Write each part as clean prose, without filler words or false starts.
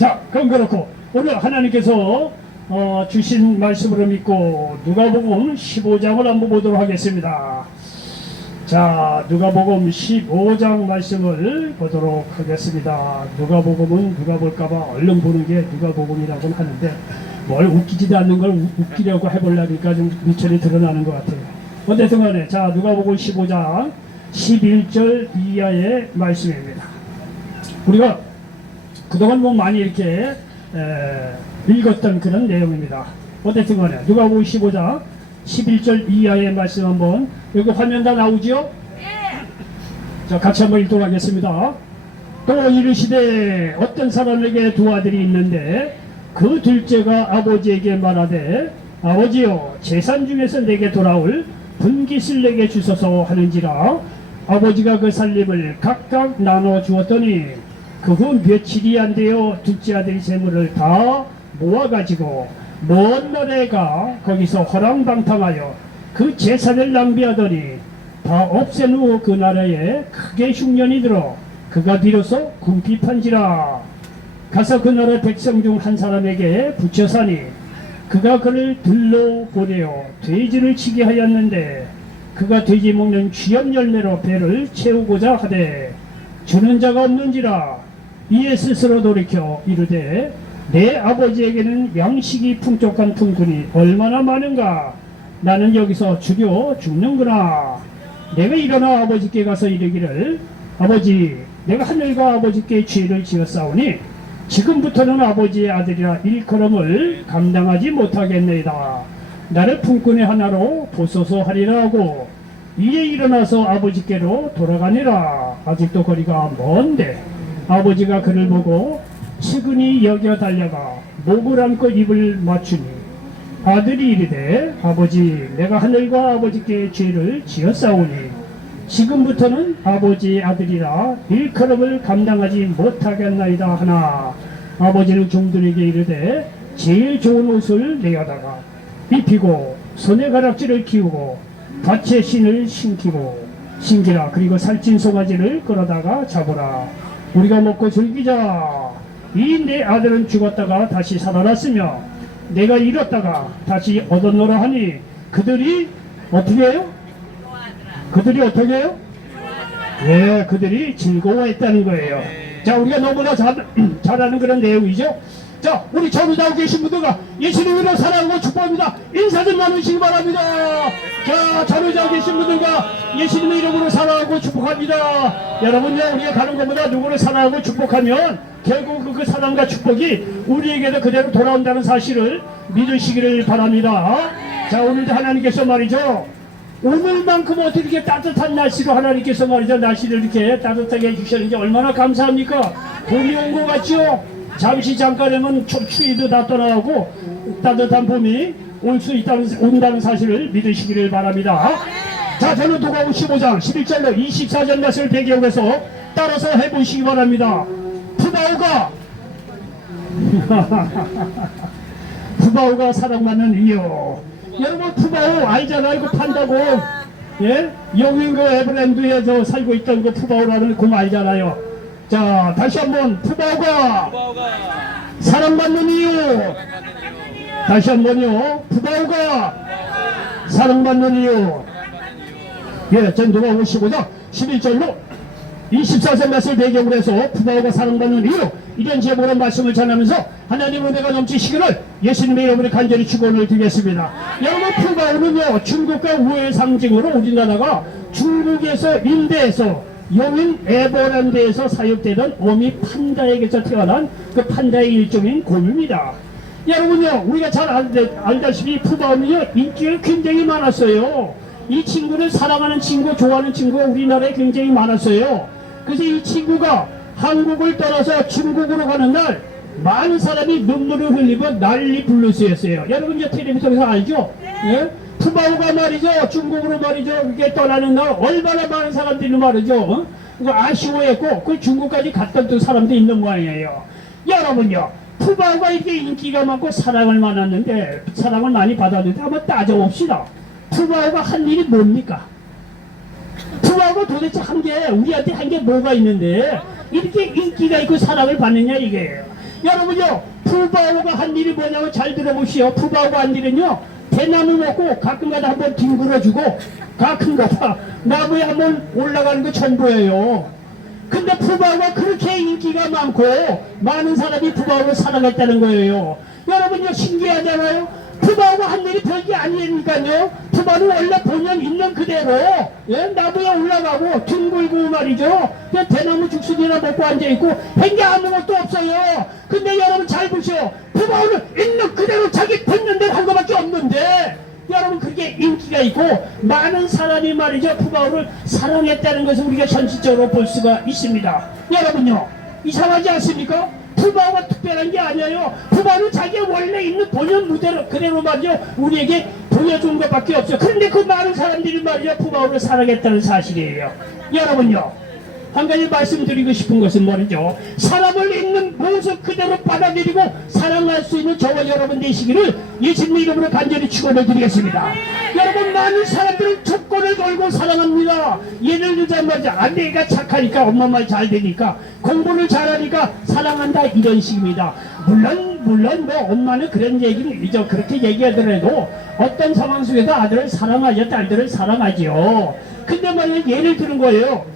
자, 그럼 그렇고 오늘 하나님께서 주신 말씀으로 믿고 누가복음 15장을 한번 보도록 하겠습니다. 자, 누가복음 15장 말씀을 보도록 하겠습니다. 누가복음은 누가 볼까봐 얼른 보는 게 누가복음이라고 하는데 뭘 웃기지도 않는 걸 웃기려고 해보려니까 좀 미천이 드러나는 것 같아요. 어쨌든 간에 자, 누가복음 15장 11절 이하의 말씀입니다. 우리가 그동안 뭐 많이 이렇게 읽었던 그런 내용입니다. 어쨌든 간에 누가복음 15장 11절 이하의 말씀 한번, 여기 화면 다 나오죠? 자, 같이 한번 읽도록 하겠습니다. 또 이르시되 어떤 사람에게 두 아들이 있는데 그 둘째가 아버지에게 말하되 아버지여 재산 중에서 내게 돌아올 분깃을 내게 주소서 하는지라 아버지가 그 살림을 각각 나눠 주었더니 그 후 며칠이 안 되어 둘째 아들이 재물을 다 모아가지고 먼 나라에가 거기서 허랑방탕하여 그 재산을 낭비하더니 다 없앤 후 그 나라에 크게 흉년이 들어 그가 비로소 궁핍한지라. 가서 그 나라 백성 중 한 사람에게 붙여 사니 그가 그를 들러 보내어 돼지를 치게 하였는데 그가 돼지 먹는 쥐염 열매로 배를 채우고자 하되 주는 자가 없는지라. 이에 스스로 돌이켜 이르되 내 아버지에게는 양식이 풍족한 품꾼이 얼마나 많은가. 나는 여기서 죽여 죽는구나. 내가 일어나 아버지께 가서 이르기를 아버지 내가 하늘과 아버지께 죄를 지었사오니 지금부터는 아버지의 아들이라 일컬음을 감당하지 못하겠나이다. 나를 품꾼의 하나로 보소서 하리라 하고 이에 일어나서 아버지께로 돌아가니라. 아직도 거리가 먼데 아버지가 그를 보고 측은히 여겨 달려가 목을 안고 입을 맞추니 아들이 이르되 아버지 내가 하늘과 아버지께 죄를 지었사오니 지금부터는 아버지의 아들이라 일컬음을 감당하지 못하겠나이다 하나 아버지는 종들에게 이르되 제일 좋은 옷을 내어다가 입히고 손에 가락지를 키우고 밭에 신을 신기라. 그리고 살찐 송아지를 끌어다가 잡으라. 우리가 먹고 즐기자. 이 내 아들은 죽었다가 다시 살아났으며 내가 잃었다가 다시 얻었노라 하니 그들이 어떻게 해요? 그들이 어떻게 해요? 예, 그들이 즐거워했다는 거예요. 자, 우리가 너무나 잘 아는 그런 내용이죠. 자, 우리 저를 나오고 계신 분들과 예수님으로 사랑하고 축복합니다. 인사 좀 나누시기 바랍니다. 자, 저를 나오고 계신 분들과 예수님의 이름으로 사랑하고 축복합니다. 여러분요, 우리가 가는 것보다 누구를 사랑하고 축복하면 결국 그 사랑과 축복이 우리에게도 그대로 돌아온다는 사실을 믿으시기를 바랍니다. 자, 오늘도 하나님께서 말이죠, 오늘만큼 어떻게 이렇게 따뜻한 날씨로 하나님께서 말이죠, 날씨를 이렇게 따뜻하게 해주셨는지 얼마나 감사합니까? 봄이 온 것 같죠? 잠시 잠깐이면 추위도 다 떠나고 따뜻한 봄이 온다는 사실을 믿으시기를 바랍니다. 자, 저는 누가복음 15장 11절로 24절 말씀을 배경으로 해서 따라서 해보시기 바랍니다. 푸바오가 사랑받는 이유. 여러분 푸바오 알잖아요. 그 판다고. 예? 영인 그 에버랜드에서 살고 있던 그 푸바오라는 곰 알잖아요. 자, 다시 한번 푸바오가 사랑받는 이유. 다시 한번요. 푸바오가 사랑받는 이유. 예, 전 누가복음 15장 11절로 24절 말씀을 배경으로 해서 푸바오가 사랑받는 이유, 이런 제목으로 말씀을 전하면서 하나님 은혜가 넘치시기를 예수님의 이름으로 간절히 축원을 드리겠습니다. 여러분, 푸바오는요 중국과 우호의 상징으로 우리나라가 중국에서 인도에서 용인 에버랜드에서 사육되던 어미 판다에게서 태어난 그 판다의 일종인 곰입니다. 여러분요, 우리가 잘 알다시피 푸바오는요 인기가 굉장히 많았어요. 이 친구를 사랑하는 친구, 좋아하는 친구가 우리나라에 굉장히 많았어요. 그래서 이 친구가 한국을 떠나서 중국으로 가는 날 많은 사람이 눈물을 흘리고 난리 블루스였어요. 여러분 이제 텔레비전에서 알죠? 예? 푸바오가 말이죠, 중국으로 말이죠, 이게 떠나는 날 얼마나 많은 사람들이 말이죠, 아쉬워했고 그 중국까지 갔던 또 사람도 있는 모양이에요. 여러분요, 푸바오가 이렇게 인기가 많고 사랑을 많이 받았는데 한번 따져봅시다. 푸바오가 한 일이 뭡니까? 푸바오가 도대체 우리한테 한 게 뭐가 있는데 이렇게 인기가 있고 사랑을 받느냐 이게요. 여러분요, 푸바오가 한 일이 뭐냐면 잘 들어보시오. 푸바오가 한 일은요, 대나무 먹고 가끔가다 한번 뒹굴어주고 가끔가다 나무에 한번 올라가는 거 전부예요. 근데 푸바오가 그렇게 인기가 많고 많은 사람이 푸바오를 사랑했다는 거예요. 여러분요, 신기하잖아요. 푸바오가 한 일이 별게 아니니까요. 푸바오는 원래 본연 있는 그대로 나무에 올라가고 둥글고 말이죠. 대나무 죽순이나 먹고 앉아있고 한 게 아무것도 없어요. 근데 여러분 잘 보시오. 푸바오는 있는 그대로 자기 붙는 대로 한 거밖에 없는데 여러분 그게 인기가 있고 많은 사람이 말이죠 푸바오를 사랑했다는 것을 우리가 현실적으로 볼 수가 있습니다. 여러분요, 이상하지 않습니까? 푸바오가 특별한 게 아니에요. 푸바오는 자기 원래 있는 본연 무대로 그대로 말이죠 우리에게 보여준 것밖에 없어요. 그런데 그 많은 사람들이 말이죠 푸바오를 사랑했다는 사실이에요. 여러분요, 한 가지 말씀드리고 싶은 것은 말이죠, 사람을 있는 모습 그대로 받아들이고 사랑할 수 있는 저와 여러분 되시기를 예수님 이름으로 간절히 축원을 드리겠습니다. 여러분, 많은 사람들은 조건을 걸고 사랑합니다. 예를 들자마자 내가 착하니까 엄마 말 잘 되니까 공부를 잘하니까 사랑한다 이런 식입니다. 물론 뭐 엄마는 그런 얘기를 이제 그렇게 얘기하더라도 어떤 상황 속에서 아들을 사랑하죠, 딸들을 사랑하지요. 근데 만약 예를 드는 거예요.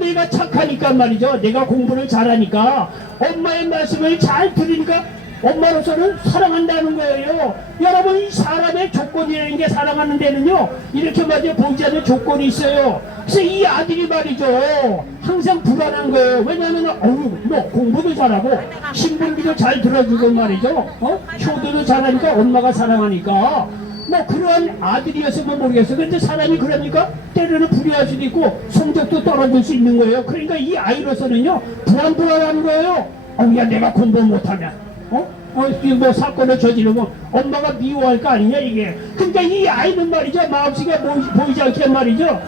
내가 착하니까 말이죠, 내가 공부를 잘하니까 엄마의 말씀을 잘 들으니까 엄마로서는 사랑한다는 거예요. 여러분, 이 사람의 조건이라는 게 사랑하는 데는요 이렇게 말이죠 보이지 않는 조건이 있어요. 그래서 이 아들이 말이죠 항상 불안한 거예요. 왜냐하면 뭐 공부도 잘하고 신분기도 잘 들어주고 말이죠 효도도 잘하니까 엄마가 사랑하니까 뭐 그런 아들이었으면 모르겠어요. 근데 사람이 그러니까 때로는 불의할 수도 있고 성적도 떨어질 수 있는 거예요. 그러니까 이 아이로서는요 불안한 거예요. 야, 내가 공부 못하면 뭐 사건을 저지르면 엄마가 미워할 거 아니냐 이게. 그러니까 이 아이는 말이죠 마음속에 보이지 않게 말이죠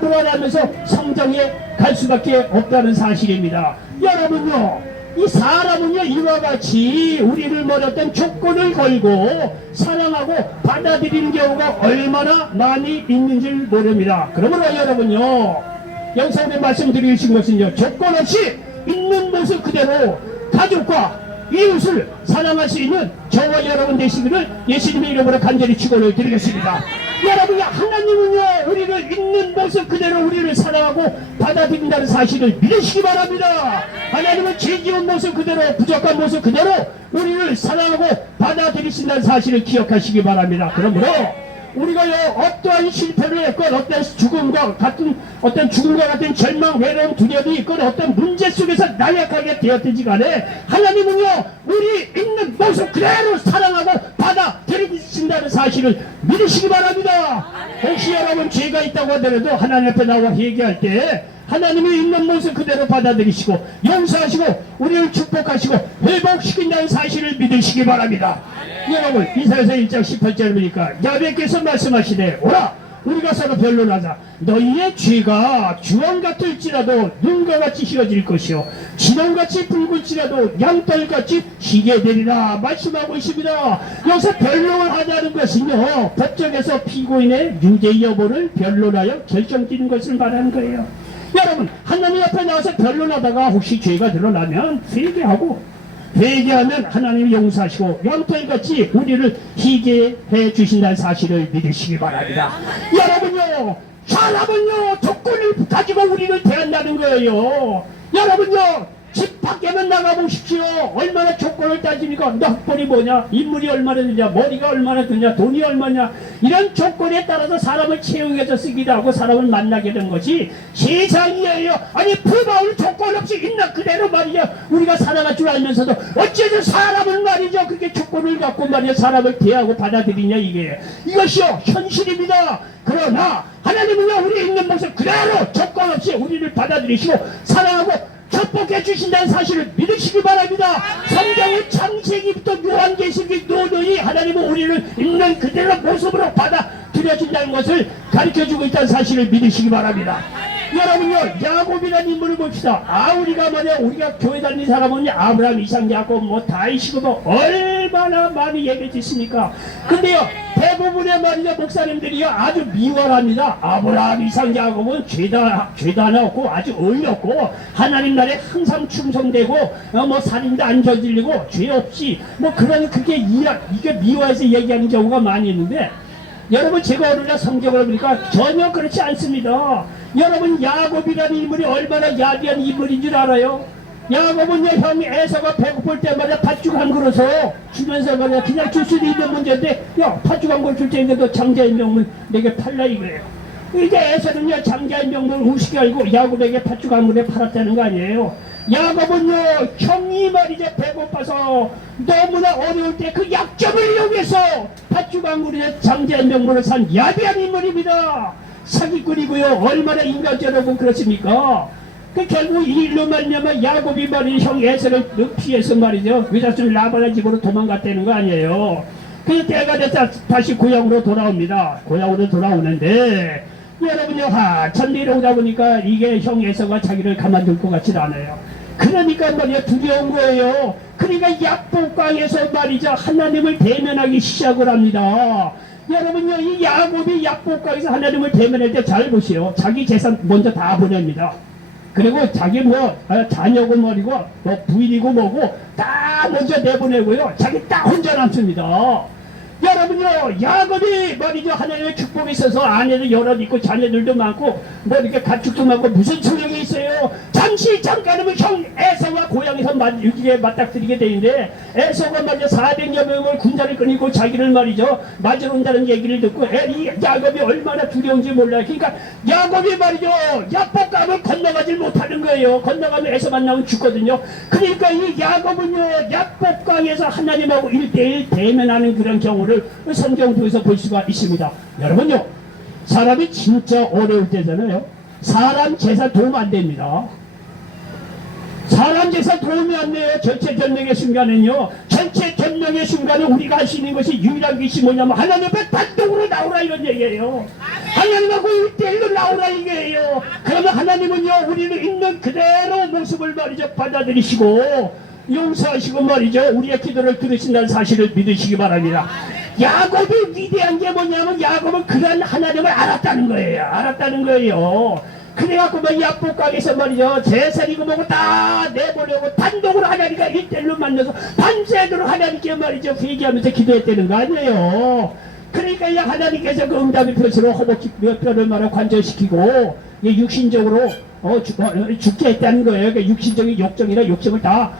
불안하면서 성장해 갈 수밖에 없다는 사실입니다. 여러분요, 이 사람은요 이와 같이 우리를 어떤 조건을 걸고 사랑하고 받아들이는 경우가 얼마나 많이 있는지 모릅니다. 그러므로 여러분요, 영상에 말씀드리신 것은요 조건 없이 있는 모습 그대로 가족과 이웃을 사랑할 수 있는 저와 여러분 되시기를 예수님의 이름으로 간절히 축원을 드리겠습니다. 여러분, 하나님은요 우리를 있는 모습 그대로 우리를 사랑하고 받아들인다는 사실을 믿으시기 바랍니다. 하나님은 죄 지은 모습 그대로 부족한 모습 그대로 우리를 사랑하고 받아들이신다는 사실을 기억하시기 바랍니다. 그러므로 우리가요 어떠한 실패를 했건 어떤 죽음과 같은 절망, 외로움, 두려움이 있건 어떤 문제 속에서 나약하게 되었든지 간에 하나님은요 우리 있는 모습 그대로 사랑하고 받아들이신다는 사실을 믿으시기 바랍니다. 혹시 여러분 죄가 있다고 하더라도 하나님 앞에 나와 회개할 때 하나님이 있는 모습 그대로 받아들이시고 용서하시고 우리를 축복하시고 회복시킨다는 사실을 믿으시기 바랍니다. 여러분, 이사야서 1장 18절 보니까 야훼께서 말씀하시되 오라 우리가 서로 변론하자. 너희의 죄가 주황 같을지라도 눈과 같이 희어질 것이요 진홍같이 붉을지라도 양털같이 희게 되리라 말씀하고 있습니다. 여기서 변론을 하자는 것은요 법정에서 피고인의 유죄 여부를 변론하여 결정짓는 것을 말하는 거예요. 여러분, 하나님 앞에 나와서 변론하다가 혹시 죄가 드러나면 회개하면 하나님이 용서하시고 양털같이 우리를 희게해 주신다는 사실을 믿으시기 바랍니다. 여러분요, 사람은요 조건을 가지고 우리를 대한다는 거예요. 여러분요, 집 밖에만 나가보십시오. 얼마나 조건을 따집니까? 너 학벌이 뭐냐, 인물이 얼마나 되냐, 머리가 얼마나 되냐, 돈이 얼마냐, 이런 조건에 따라서 사람을 채용해서 쓰기도 하고 사람을 만나게 된 것이 세상이에요. 아니, 푸바오는 조건 없이 있는 그대로 말이죠 우리가 살아갈 줄 알면서도 어째서 사람을 말이죠 그렇게 조건을 갖고 말이죠 사람을 대하고 받아들이냐, 이것이요 현실입니다. 그러나 하나님은요 우리 있는 모습 그대로 조건 없이 우리를 받아들이시고 사랑하고 축복해 주신다는 사실을 믿으시기 바랍니다. 성경의 창세기부터 요한계시록이 노노히 하나님은 우리를 있는 그대로 모습으로 받아들여준다는 것을 가르쳐주고 있다는 사실을 믿으시기 바랍니다. 여러분요, 야곱이라는 인물을 봅시다. 우리가 교회 다니는 사람은 아브라함, 이삭, 야곱, 다윗이고 얼마나 많이 얘기했습니까? 근데요, 대부분의 말이죠 목사님들이요 아주 미워합니다. 아브라함, 이삭, 야곱은 죄도 하나 없고 아주 어이없고 하나님 나라에 항상 충성되고 뭐 살인도 안 저질리고 죄 없이 뭐 그런 그게 이게 미워해서 얘기하는 경우가 많이 있는데 여러분 제가 오늘날 성경을 보니까 전혀 그렇지 않습니다. 여러분 야곱이라는 인물이 얼마나 야비한 인물인 줄 알아요? 야곱은요 형 에서가 배고플 때마다 팥죽 한 그릇을 주면서 말이야 그냥 줄 수도 있는 문제인데 야 팥죽 한 그릇 줄 때인데 너 장자의 명분 내게 팔라 이거예요. 이제 에서는요 장자의 명분을 우습게 알고 야곱에게 팥죽 한 그릇 팔았다는 거 아니에요. 야곱은요 형이 말이죠 배고파서 너무나 어려울 때 그 약점을 이용해서 팥죽 한 그릇에 장자의 명분을 산 야비한 인물입니다. 사기꾼이고요. 얼마나 인간적으로 그렇습니까? 그 결국 이 일로 말미암아 야곱이 말이죠 형 에서를 피해서 말이죠 외삼촌 라반의 집으로 도망갔다는 거 아니에요. 그래서 때가 돼서 다시 고향으로 돌아옵니다. 고향으로 돌아오는데 여러분요 한참 내려오다 보니까 이게 형 에서가 자기를 가만둘 것 같지 않아요. 그러니까 말이야 두려운 거예요. 그러니까 약복강에서 말이죠 하나님을 대면하기 시작을 합니다. 여러분요 이 야곱이 약복강에서 하나님을 대면할 때 잘 보시오. 자기 재산 먼저 다 보냅니다. 그리고 자기 뭐 자녀고 뭐리고 뭐 부인이고 뭐고 다 먼저 내보내고요 자기 딱 혼자 남습니다. 여러분요 야곱이 말이죠 하나님의 축복이 있어서 아내도 여럿 있고 자녀들도 많고 뭐 이렇게 가축도 많고 무슨 소용이 있어요. 잠깐이면 형 에서와 고향에서 이게 맞닥뜨리게 되는데 에서가 말이죠 400여 명을 군자를 끊이고 자기를 말이죠 맞으러 온다는 얘기를 듣고 이 야곱이 얼마나 두려운지 몰라요. 그러니까 야곱이 말이죠 약복강을 건너가질 못하는 거예요. 건너가면 에서 만나면 죽거든요. 그러니까 이 야곱은요 약복강에서 하나님하고 1대1 대면하는 그런 경우를 성경 속에서 볼 수가 있습니다. 여러분요 사람이 진짜 어려울 때잖아요. 사람 제사 도움 안 됩니다. 사람 제사 도움이 안 돼요. 전체전명의 순간은요 전체전명의 순간에 우리가 할 수 있는 것이 유일한 것이 뭐냐면 하나님 앞에 단독으로 나오라 이런 얘기예요. 하나님하고 1대1로 나오라 이게예요. 그러면 하나님은요 우리는 있는 그대로 모습을 말이죠 받아들이시고 용서하시고 말이죠 우리의 기도를 들으신다는 사실을 믿으시기 바랍니다. 야곱이 위대한 게 뭐냐면 야곱은 그런 하나님을 알았다는 거예요. 그래갖고 뭐 약복강에서 말이죠 제사리고 뭐고 다 내보려고 단독으로 하나님과 1대1로 만나서 밤새도록 하나님께 말이죠 회개하면서 기도했다는 거 아니에요. 그러니까 이 하나님께서 그 응답의 표시로 허벅지 몇 뼈를 말아 관절시키고 육신적으로 죽게 했다는 거예요. 그러니까 육신적인 욕정이나 욕심을 다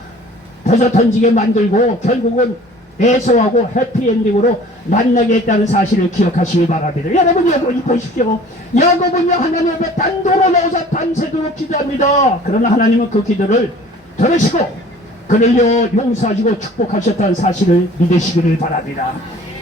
벗어 던지게 만들고 결국은 에서하고 해피엔딩으로 만나게 했다는 사실을 기억하시기 바랍니다. 여러분 여기 보십시오. 야곱은요 하나님 앞에 단독으로 나와서 밤새도록 기도합니다. 그러나 하나님은 그 기도를 들으시고 그를요 용서하시고 축복하셨다는 사실을 믿으시기를 바랍니다.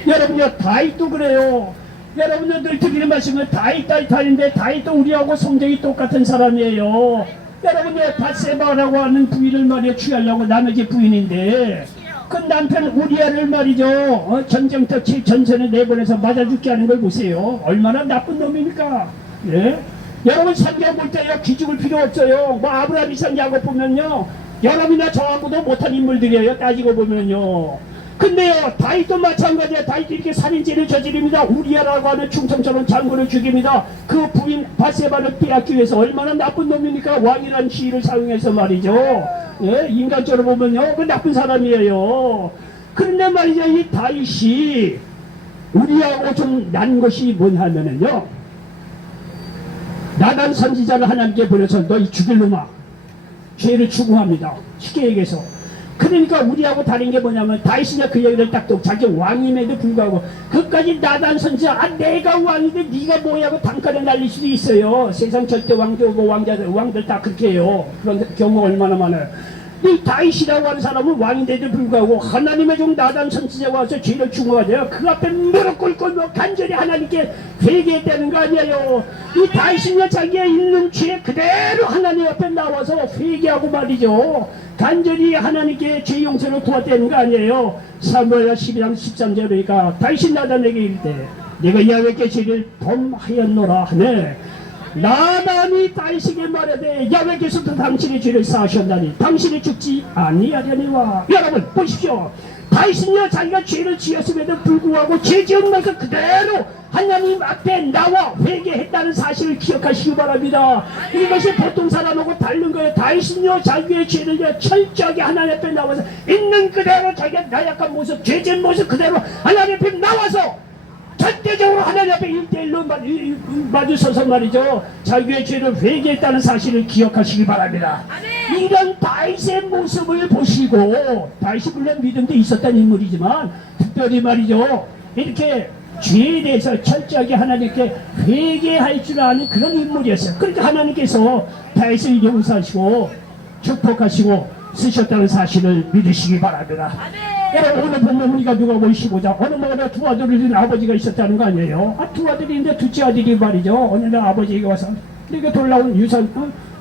여러분요 다윗도 그래요. 여러분들 늘 드리는 말씀은 다윗인데 다윗도 우리하고 성적이 똑같은 사람이에요. 여러분요 밧세바라고 하는 부인을 말이야 취하려고 남의 부인인데 그 남편 우리아를 말이죠 전쟁터 전선에 내보내서 맞아 죽게 하는 걸 보세요. 얼마나 나쁜 놈입니까? 예? 여러분 성경 볼 때요 기죽을 필요 없어요. 뭐 아브라함, 이삭, 야곱 보면요 여러분이나 저하고도 못한 인물들이에요. 따지고 보면요. 근데요 다윗도 마찬가지야. 다윗도 이렇게 살인죄를 저지릅니다. 우리아라고 하는 충성스러운 장군을 죽입니다. 그 부인 밧세바를 빼앗기 위해서 얼마나 나쁜 놈입니까? 왕이라는 시위를 사용해서 말이죠. 예? 인간적으로 보면요 그 나쁜 사람이에요. 그런데 말이죠 이 다윗이 우리하고 좀 난 것이 뭐냐 하면은요 나단 선지자를 하나님께 보내서 너희 죽일 놈아 죄를 추구합니다. 쉽게 얘기해서. 그러니까 우리하고 다른 게 뭐냐면 다윗이냐 그 얘기를 딱 듣고 자기 왕임에도 불구하고 그까지 나단 선지자 내가 왕인데 네가 뭐야 하고 단가를 날릴 수도 있어요. 세상 절대 왕조고 왕들 다 그렇게 해요. 그런 경우가 얼마나 많아요. 이 다윗이라고 하는 사람은 왕인데도 불구하고 하나님의 종 나단 선지자가 와서 죄를 추구하죠. 그 앞에 무릎 꿇고 간절히 하나님께 회개했다는 거 아니에요. 이 다윗이냐 자기의 있는 죄 그대로 하나님 앞에 나와서 회개하고 말이죠. 간절히 하나님께 죄 용서를 구했다는 거 아니에요. 사무엘 12장 13절 그러니까 다윗이 나단에게 이르되 내가 야훼께 죄를 범하였노라 하네. 나단이 다윗에게 말하되 야훼께서도 당신의 죄를 사하셨나니 당신이 죽지 아니하려니와. 여러분 보십시오. 다윗은요 자기가 죄를 지었음에도 불구하고 죄 지었면서 그대로 하나님 앞에 나와 회개했다는 사실을 기억하시기 바랍니다. 이것이 보통 사람하고 다른 거예요. 다윗은요 자기의 죄를 철저하게 하나님 앞에 나와서 있는 그대로 자기가 나약한 모습 죄 지은 모습 그대로 하나님 앞에 나와서 절대적으로 하나님 앞에 1대1로 마주서서 말이죠 자기의 죄를 회개했다는 사실을 기억하시기 바랍니다. 이런 다윗의 모습을 보시고, 다윗이 물론 믿음도 있었던 인물이지만 특별히 말이죠 이렇게 죄에 대해서 철저하게 하나님께 회개할 줄 아는 그런 인물이었어요. 그러니까 하나님께서 다윗을 용서하시고 축복하시고 쓰셨다는 사실을 믿으시기 바랍니다. 오늘 보면 우리가 누가복음 15장 어느 마을에 두 아들을 둔 아버지가 있었다는 거 아니에요. 두 아들인데 둘째 아들이 말이죠 어느 날 아버지가 와서 내가 돌아온 유산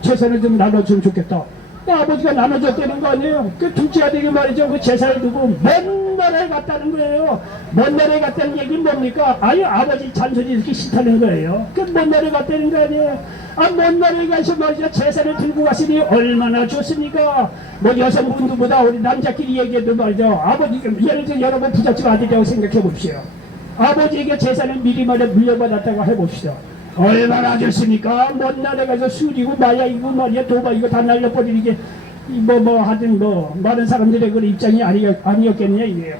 재산을 좀 나눠주면 좋겠다. 아버지가 나눠줬다는 거 아니에요. 그 둘째 아들이 말이죠 그 재산을 두고 먼 나라에 갔다는 거예요. 먼 나라에 갔다는 얘기는 뭡니까? 아유 아버지 잔소리 이렇게 싫다는 거예요. 그 먼 나라에 갔다는 거 아니에요. 먼 나라에 가서 말이죠 재산을 들고 갔으니 얼마나 좋습니까? 뭐 여성분들보다 우리 남자끼리 얘기해도 말이죠 아버지가 예를 들어 여러분 부잣집 아들이라고 생각해 봅시다. 아버지에게 재산을 미리 말해 물려받았다고 해봅시다. 얼마나 좋습니까? 먼 나라에 가서 술이고 마약이고 말이야 도박이고 다 날려버리게 하든 많은 사람들의 그 입장이 아니었겠냐 이게요.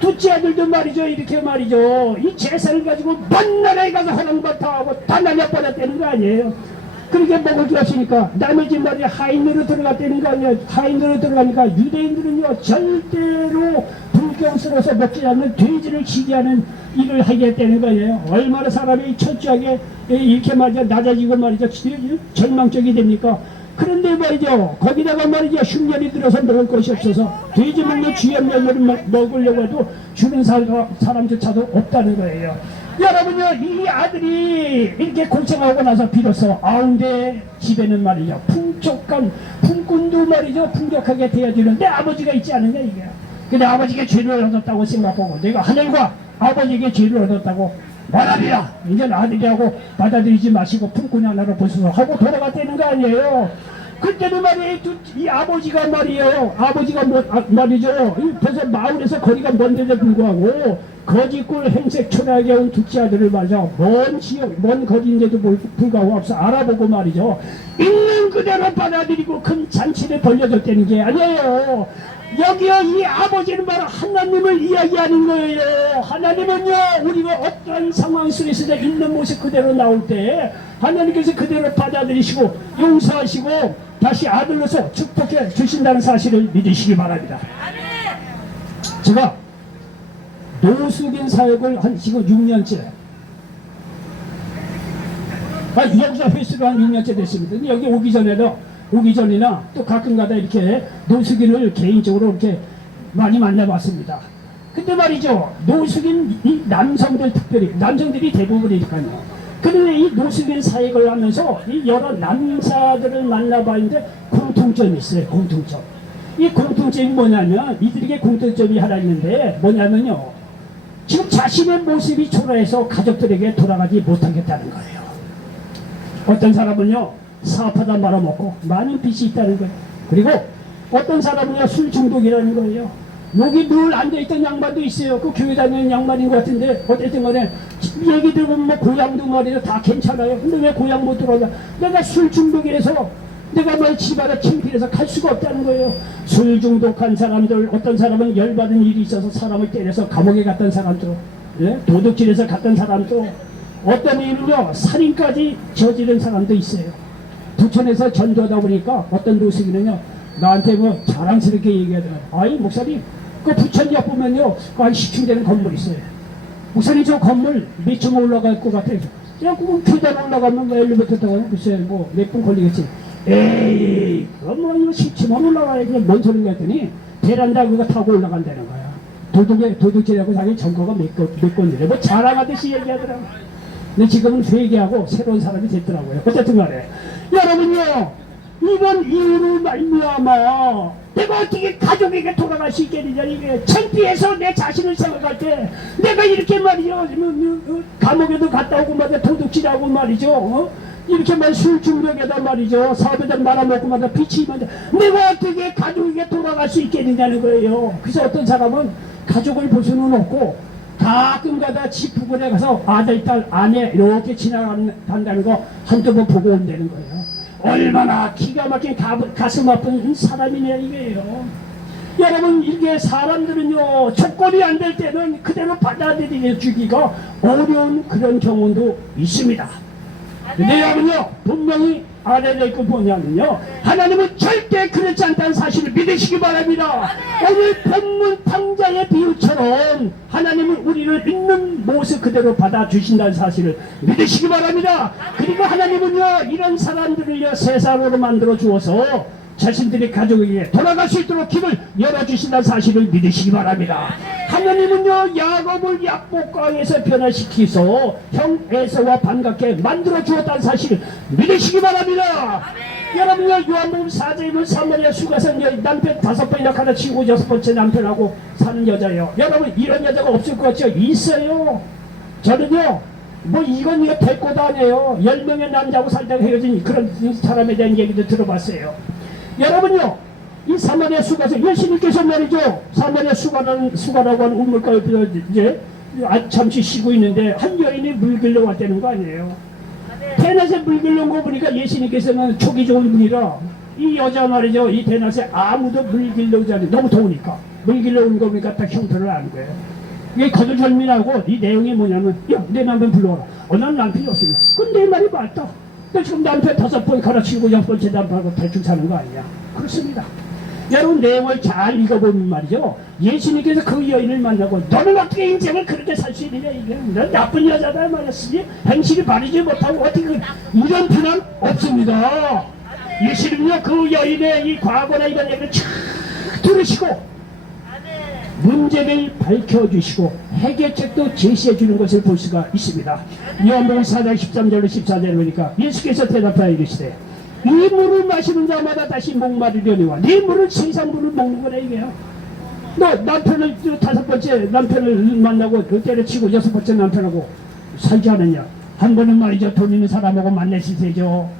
둘째 아들도 말이죠 이렇게 말이죠 이 재산을 가지고 먼 나라에 가서 허랑바타하고 다 날려버렸다는 거 아니에요. 그렇게 먹을 게 없으니까 남의 집 말이야 하인으로 들어갔다는 거 아니에요. 하인으로 들어가니까 유대인들은요 절대로 불경스러워서 먹지 않는 돼지를 치게 하는 일을 하겠다는 거예요. 얼마나 사람이 철저하게 이렇게 말이죠 낮아지고 말이죠 절망적이 됩니까? 그런데 말이죠 거기다가 말이죠 흉년이 들어서 먹을 것이 없어서 돼지 먹는 귀한 며느리를 먹으려고 해도 주는 사람조차도 없다는 거예요. 여러분요 이 아들이 이렇게 고생하고 나서 비로소 아웅대 집에는 말이죠 풍족한 품꾼도 말이죠 풍족하게 되어지는데 아버지가 있지 않느냐 이게. 근데 아버지에게 죄를 얻었다고 생각하고 내가 하늘과 아버지에게 죄를 얻었다고 말하리라 이제 아들이라고 받아들이지 마시고 품꾼 하나로 보소서 하고 돌아갔다는 거 아니에요. 그때도 말이에요 이 아버지가 말이에요 아버지가 말이죠 벌써 마을에서 거리가 먼데도 불구하고 거짓골 행색 초라하게 온 둘째 아들을 말이죠 먼 지역 먼 거리인데도 불구하고 없어 알아보고 말이죠 있는 그대로 받아들이고 큰 잔치를 벌려줬다는 게 아니에요. 여기요 이 아버지는 바로 하나님을 이야기하는 거예요. 하나님은요 우리가 어떠한 상황 속에서 있는 모습 그대로 나올 때 하나님께서 그대로 받아들이시고 용서하시고 다시 아들로서 축복해 주신다는 사실을 믿으시기 바랍니다. 제가 노숙인 사역을 한 지금 6년째 여기서 횟수로 한 6년째 됐습니다. 여기 오기 전이나 또 가끔가다 이렇게 노숙인을 개인적으로 이렇게 많이 만나봤습니다. 근데 말이죠 노숙인 이 남성들 특별히 남성들이 대부분이니까요. 그런데 이 노숙인 사역을 하면서 이 여러 남자들을 만나봤는데 공통점이 있어요. 공통점. 이 공통점이 뭐냐면 이들에게 공통점이 하나 있는데 뭐냐면요 지금 자신의 모습이 초라해서 가족들에게 돌아가지 못하겠다는 거예요. 어떤 사람은요 사업하다 말아먹고 많은 빚이 있다는 거예요. 그리고 어떤 사람은요 술 중독이라는 거예요. 여기 늘 앉아있던 양반도 있어요. 그 교회 다니는 양반인 것 같은데 어쨌든 간에 얘기 들으면 뭐 고향도 말이죠 다 괜찮아요. 근데 왜 고향 못 들어오냐. 내가 술 중독이라서 내가 뭐 집안에 창피해서 갈 수가 없다는 거예요. 술 중독한 사람들 어떤 사람은 열받은 일이 있어서 사람을 때려서 감옥에 갔던 사람도 도둑질해서 갔던 사람도 어떤 일은요 살인까지 저지른 사람도 있어요. 부천에서 전도하다 보니까 어떤 노숙인은요 나한테 뭐 자랑스럽게 얘기하더라고요. 아이 목사님 그 부천역 보면요 한 10층 되는 건물 있어요. 목사님 저 건물 몇 층 올라갈 것 같아요. 야 그거 계단 올라가면 뭐 엘리베이터 타고 글쎄 뭐 몇 분 걸리겠지. 에이 그거 뭐 이거 10층만 올라가야지 뭔 소린가 했더니 베란다 그거 타고 올라간다는 거야. 도둑질하고 자기 전거가 몇 건이래 뭐 자랑하듯이 얘기하더라고요. 근데 지금은 회개하고 새로운 사람이 됐더라고요. 어쨌든 간에 여러분요 이런 이유로 말미암아 내가 어떻게 가족에게 돌아갈 수 있겠느냐. 이게 창피해서 내 자신을 생각할 때 내가 이렇게 말이죠 감옥에도 갔다 오고 말이죠 도둑질하고 말이죠 이렇게만 술 중독에다 말이죠. 사업에다 말아먹고마다 비치면 내가 어떻게 가족에게 돌아갈 수 있겠느냐는 거예요. 그래서 어떤 사람은 가족을 볼 수는 없고 가끔가다 집 부근에 가서 아들, 딸, 아내 이렇게 지나간다는 거 한두 번 보고 온다는 거예요. 얼마나 기가 막힌 가슴 아픈 사람이냐 이거예요. 여러분, 이게 사람들은요, 조건이 안 될 때는 그대로 받아들여 주기가 어려운 그런 경우도 있습니다. 근데 여러분요, 분명히 알아야 될 건 뭐냐면요, 하나님은 절대 그렇지 않다는 사실을 믿으시기 바랍니다. 오늘 본문 탕자의 비유처럼 하나님은 우리를 있는 모습 그대로 받아주신다는 사실을 믿으시기 바랍니다. 그리고 하나님은요, 이런 사람들을요, 세상으로 만들어 주어서 자신들의 가족에게 돌아갈 수 있도록 길을 열어주신다는 사실을 믿으시기 바랍니다. 하나님은요, 야곱을 약복강에서 변화시키소 형 에서와 반갑게 만들어 주었다는 사실을 믿으시기 바랍니다. 여러분요, 요한복음 4장이면 사마리아 수가성 남편 5번이나 가르치고 6번째 남편하고 사는 여자예요. 여러분, 이런 여자가 없을 것 같죠? 있어요. 저는요, 뭐 이건 이거 대꼬도 아니에요. 10명의 남자하고 살다가 헤어진 그런 사람에 대한 얘기도 들어봤어요. 여러분요, 이 사마리아 수가서 예수님께서 말이죠, 사마리아 수가라고 하는 우물가에 이제 잠시 쉬고 있는데 한 여인이 물 길러 왔다는 거 아니에요. 대낮에 물 길러 온 거 보니까 예수님께서는 촉이 좋은 분이라 이 여자 말이죠, 이 대낮에 아무도 물 길러 오지 않아요. 너무 더우니까 물 길러 온 거 보니까 딱 형태를 아는 거예요. 이게 거두절미라고 이 내용이 뭐냐면, 야, 내 남편 불러와라. 난 남편이 없습니다. 그건 내 말이 맞다. 너 지금 남편 5번 갈아치우고 6번째 남편하고 대충 사는 거 아니냐. 그렇습니다. 여러분, 내용을 잘 읽어보면 말이죠, 예수님께서 그 여인을 만나고 너는 어떻게 인생을 그렇게 살 수 있느냐, 이게 넌 나쁜 여자다 말했으니 행실이 바르지 못하고 어떻게 이런 비난 없습니다. 예수님은요, 그 여인의 이 과거나 이런 얘기를 쫙 들으시고 문제를 밝혀주시고 해결책도 제시해주는 것을 볼 수가 있습니다. 요한복음 4장 13절로 14절을 보니까 예수께서 대답하여 이르시되 이 물을 마시는 자마다 다시 목마르려니와 네 물을 세상 물을 먹는 거라 이게요. 너 남편을 5번째 남편을 만나고 때려치고 6번째 남편하고 살지 않았냐. 한 번은 말이죠, 돈 있는 사람하고 만났을 테죠.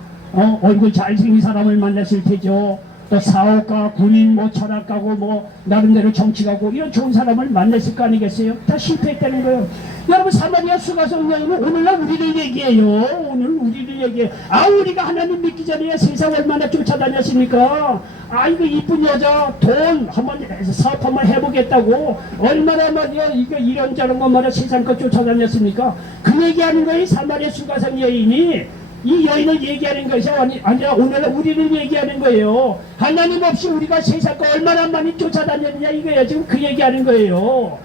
얼굴 잘생긴 사람을 만났을 테죠. 또 사업가, 군인, 뭐 철학가고 뭐 나름대로 정치가고 이런 좋은 사람을 만났을 거 아니겠어요? 다 실패했다는 거예요. 여러분, 사마리아 수가성 여인은 오늘날 우리를 얘기해요. 오늘 우리를 얘기해요. 우리가 하나님 믿기 전에 세상 얼마나 쫓아다녔습니까? 이거 이쁜 여자 돈 한번 사업 한번 해보겠다고 얼마나 말이야 이거 이런저런 거 말이야 세상 거 쫓아다녔습니까? 그 얘기하는 거예요. 사마리아 수가성 여인이 이 여인을 얘기하는 것이 아니라 오늘은 우리를 얘기하는 거예요. 하나님 없이 우리가 세상 거 얼마나 많이 쫓아다녔냐 이거예요. 지금 그 얘기하는 거예요.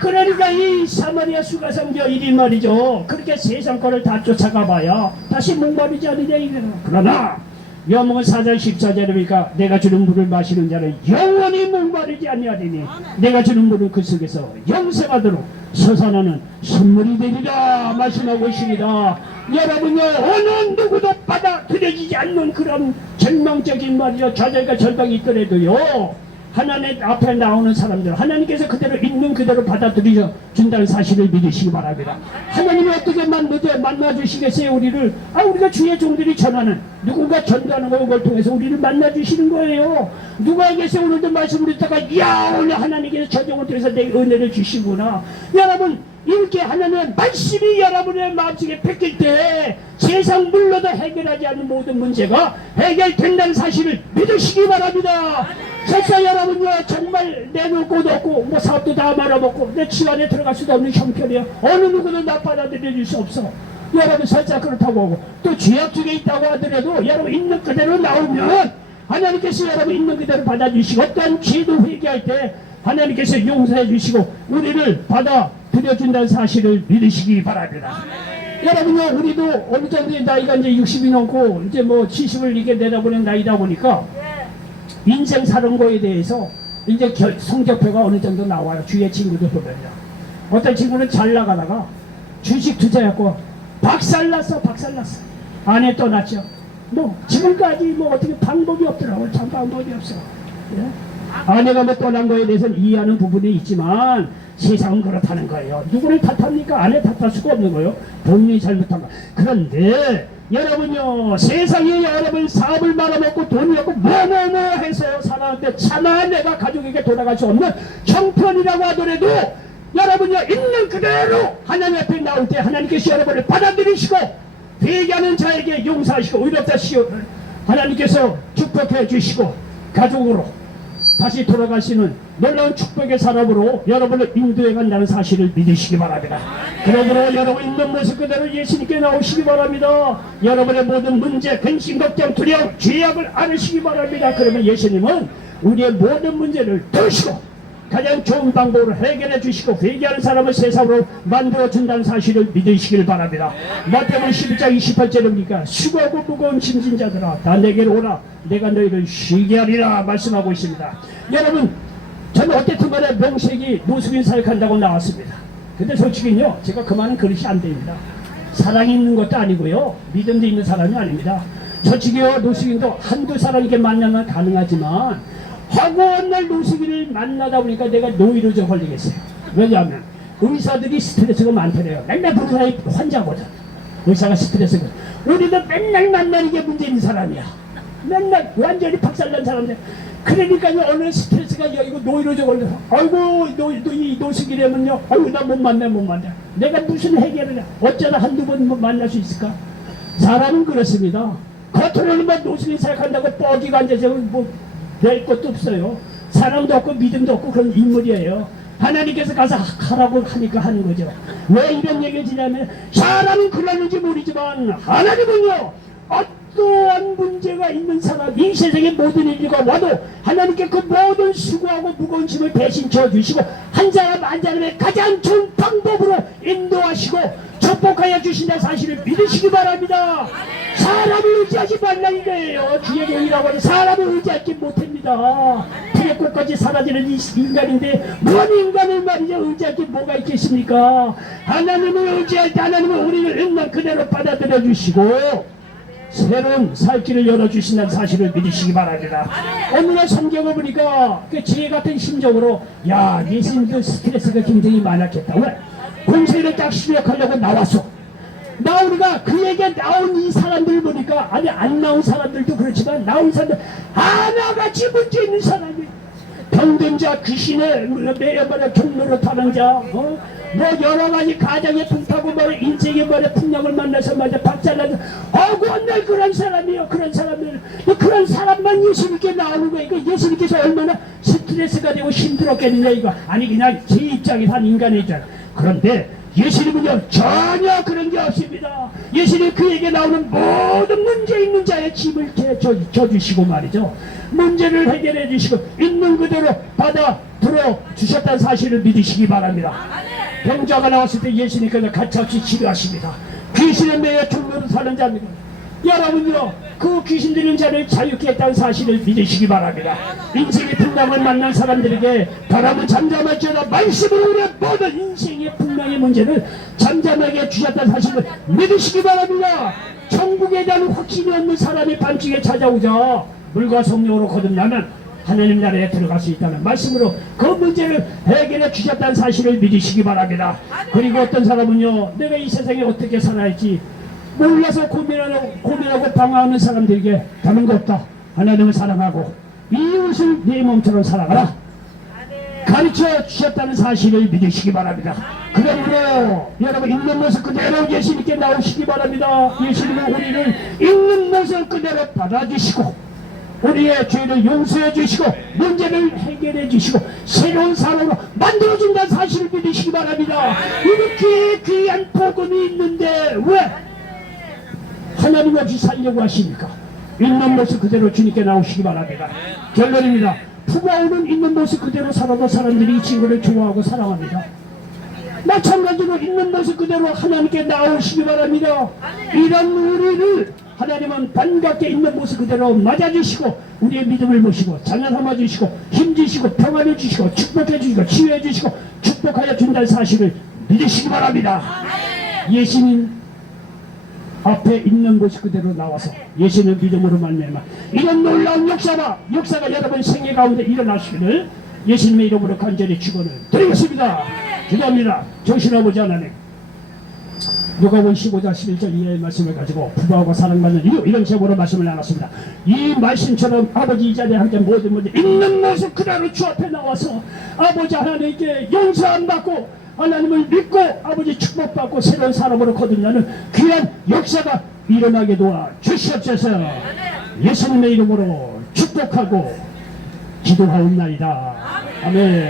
그러니까 이 사마리아 수가성 여인이 말이죠, 그렇게 세상 거를 다 쫓아가 봐야 다시 목마르지 않느냐 이거예요. 그러나 요한복음 4장 14절에 보니까 내가 주는 물을 마시는 자는 영원히 목마르지 아니하리니 내가 주는 물을 그 속에서 영생하도록 솟아나는 선물이 되리라 말씀하고 있습니다. 여러분요, 어느 누구도 받아들여지지 않는 그런 절망적인 말이죠, 좌절과 절망이 있더라도요, 하나님 앞에 나오는 사람들 하나님께서 그대로 있는 그대로 받아들여 준다는 사실을 믿으시기 바랍니다. 하나님이 어떻게 만나주시겠어요 우리를? 우리가 주의 종들이 전하는 누군가 전도하는 걸 통해서 우리를 만나주시는 거예요. 누가에게서 오늘도 말씀을 듣다가 이야, 오늘 하나님께서 전종을 통해서 내 은혜를 주시구나. 여러분, 이렇게 하나님의 말씀이 여러분의 마음속에 베낄 때 세상 물로도 해결하지 않는 모든 문제가 해결된다는 사실을 믿으시기 바랍니다. 세상 여러분요, 정말 내놓을 곳도 없고 뭐 사업도 다 말아먹고 내 집안에 들어갈 수도 없는 형편이야. 어느 누구도 나 받아들여줄 수 없어. 여러분, 살짝 그렇다고 하고 또 죄악 중에 있다고 하더라도 여러분 있는 그대로 나오면 하나님께서 여러분 있는 그대로 받아주시고 어떠한 죄도 회개할 때 하나님께서 용서해 주시고 우리를 받아들여준다는 사실을 믿으시기 바랍니다. 여러분요, 우리도 어느 정도 나이가 이제 60이 넘고 이제 뭐 70을 이게 내다보는 나이다 보니까 인생 사는 거에 대해서 이제 성적표가 어느 정도 나와요. 주위의 친구들 보면요. 어떤 친구는 잘 나가다가 주식 투자했고 박살났어. 아내 떠났죠. 뭐 지금까지 뭐 어떻게 방법이 없더라고요. 참 방법이 없어. 예? 아내가 뭐 떠난 거에 대해서는 이해하는 부분이 있지만 세상은 그렇다는 거예요. 누구를 탓합니까? 아내 탓할 수가 없는 거예요. 본인이 잘못한 거. 그런데 여러분요, 세상에 여러분 사업을 말아먹고 돈이 없고 뭐뭐뭐 해서 살아는데 차마 내가 가족에게 돌아갈 수 없는 형편이라고 하더라도 여러분요, 있는 그대로 하나님 앞에 나올 때 하나님께서 여러분을 받아들이시고 회개하는 자에게 용서하시고 의롭다 시오 하나님께서 축복해 주시고 가족으로 다시 돌아가시는 놀라운 축복의 사람으로 여러분을 인도해 간다는 사실을 믿으시기 바랍니다. 그러므로 여러분 있는 모습 그대로 예수님께 나오시기 바랍니다. 여러분의 모든 문제, 근심, 걱정, 두려움, 죄악을 안으시기 바랍니다. 그러면 예수님은 우리의 모든 문제를 들으시고 가장 좋은 방법으로 해결해 주시고 회개하는 사람을 세상으로 만들어 준다는 사실을 믿으시길 바랍니다. 마태복음 12장 28절입니까? 수고하고 무거운 짐진 자들아 다 내게로 오라 내가 너희를 쉬게 하리라 말씀하고 있습니다. 여러분 저는 어쨌든 간에 명색이 노숙인 사역한다고 나왔습니다. 근데 솔직히요 제가 그만한 그릇이 안 됩니다. 사랑이 있는 것도 아니고요 믿음도 있는 사람이 아닙니다. 솔직히요 노숙인도 한두 사람에게 만나면 가능하지만 하고 온 날 노숙인을 만나다 보니까 내가 노이로제 걸리겠어요. 왜냐하면 의사들이 스트레스가 많더래요. 맨날 보는 사람이 환자거든. 의사가 스트레스가. 우리도 맨날 만나는 게 문제 있는 사람이야. 맨날 완전히 박살난 사람들. 그러니까요 어느 스트레스가 여기고 노이로제 걸려서 아이고 이 노숙이라면요 아이고 나 못 만나. 내가 무슨 해결을 해. 어쩌다 한두 번 만날 수 있을까? 사람은 그렇습니다. 겉으로는 노숙인 생각한다고 뻐기가 앉아서 될 것도 없어요. 사랑도 없고 믿음도 없고 그런 인물이에요. 하나님께서 가서 하라고 하니까 하는 거죠. 왜 이런 얘기를 지냐면 사람은 그러는지 모르지만 하나님은요 어떠한 문제가 있는 사람 이 세상의 모든 일과 와도 하나님께 그 모든 수고하고 무거운 짐을 대신 져주시고 한 사람 한 사람의 가장 좋은 방법으로 인도하시고 축복하여 주신다는 사실을 믿으시기 바랍니다. 사람을 의지하지 말라 이거예요. 주의 종이라고 하는 사람을 의지하지 못합니다. 불의 꽃까지 사라지는 이 인간인데 뭔 인간을 말이죠 의지하기 뭐가 있겠습니까? 하나님을 의지할 때 하나님은 우리를 있는 그대로 받아들여 주시고 새로운 살 길을 열어주신다는 사실을 믿으시기 바랍니다. 오늘의 성경을 보니까 제 같은 심정으로 야 예수님도 스트레스가 굉장히 많았겠다. 왜? 공세를 딱 시작하려고 나왔어. 나오니까 그에게 나온 이 사람들 보니까 아니 안 나온 사람들도 그렇지만 나온 사람들 하나같이 문제 있는 사람이 병든 자 귀신의 매여버려 경로로 타는 자 뭐 여러가지 가정에 불타고 인생에 풍랑을 만나서 박살나서 억울한 그런 사람이요. 그런 사람들 그런 사람만 예수님께 나오는 거예요. 예수님께서 얼마나 스트레스가 되고 힘들었겠느냐 이거 아니 그냥 제 입장에서 한 인간의 입장. 그런데 예수님은요 전혀 그런 게 없습니다. 예수님 그에게 나오는 모든 문제 있는 자의 짐을 져주시고 말이죠. 문제를 해결해 주시고 있는 그대로 받아들여 주셨다는 사실을 믿으시기 바랍니다. 병자가 나왔을 때 예수님께서 가차없이 치료하십니다. 귀신에 매여 종로로 사는 자입니다. 여러분요 그 귀신 들린 자를 자유케 했다는 사실을 믿으시기 바랍니다. 인생의 풍랑을 만난 사람들에게 바람은 잠잠할지어다 말씀으로 우리의 모든 인생의 풍랑의 문제를 잠잠하게 주셨다는 사실을 믿으시기 바랍니다. 천국에 대한 확신이 없는 사람이 밤중에 찾아오자 물과 성령으로 거듭나면 하나님 나라에 들어갈 수 있다는 말씀으로 그 문제를 해결해 주셨다는 사실을 믿으시기 바랍니다. 그리고 어떤 사람은요 내가 이 세상에 어떻게 살아야지 몰라서 고민하고 방황하는 사람들에게 다른 거 없다. 하나님을 사랑하고 이웃을 내 몸처럼 사랑하라 가르쳐 주셨다는 사실을 믿으시기 바랍니다. 그러므로 여러분 있는 모습 그대로 예수님께 나오시기 바랍니다. 예수님은 우리를 있는 모습 그대로 받아주시고 우리의 죄를 용서해 주시고 문제를 해결해 주시고 새로운 사람으로 만들어준다는 사실을 믿으시기 바랍니다. 이렇게 귀한 복음이 있는데 왜 하나님 없이 살려고 하십니까? 있는 모습 그대로 주님께 나오시기 바랍니다. 결론입니다. 푸바오는 있는 모습 그대로 살아도 사람들이 이 친구를 좋아하고 사랑합니다. 마찬가지로 있는 모습 그대로 하나님께 나오시기 바랍니다. 이런 우리를 하나님은 반갑게 있는 모습 그대로 맞아주시고 우리의 믿음을 모시고 자녀 삼아주시고 힘주시고 평안을 주시고 축복해 주시고 치유해 주시고 축복하여 준다는 사실을 믿으시기 바랍니다. 예수님 앞에 있는 모습 그대로 나와서 예수님 믿음으로 말미암아 이런 놀라운 역사가 여러분 생애 가운데 일어나시기를 예수님의 이름으로 간절히 축원을 드리겠습니다. 기도합니다. 정신아버지 하나님 누가복음 15장 11절 이하의 말씀을 가지고 부부하고 사랑받는 이런 제목으로 말씀을 나눴습니다. 이 말씀처럼 아버지 이 자리에 함께 모든 분들 있는 모습 그대로 주 앞에 나와서 아버지 하나님께 용서함 받고 하나님을 믿고 아버지 축복받고 새로운 사람으로 거듭나는 귀한 역사가 일어나게 도와 주시옵소서. 예수님의 이름으로 축복하고 기도하옵나이다. 아멘.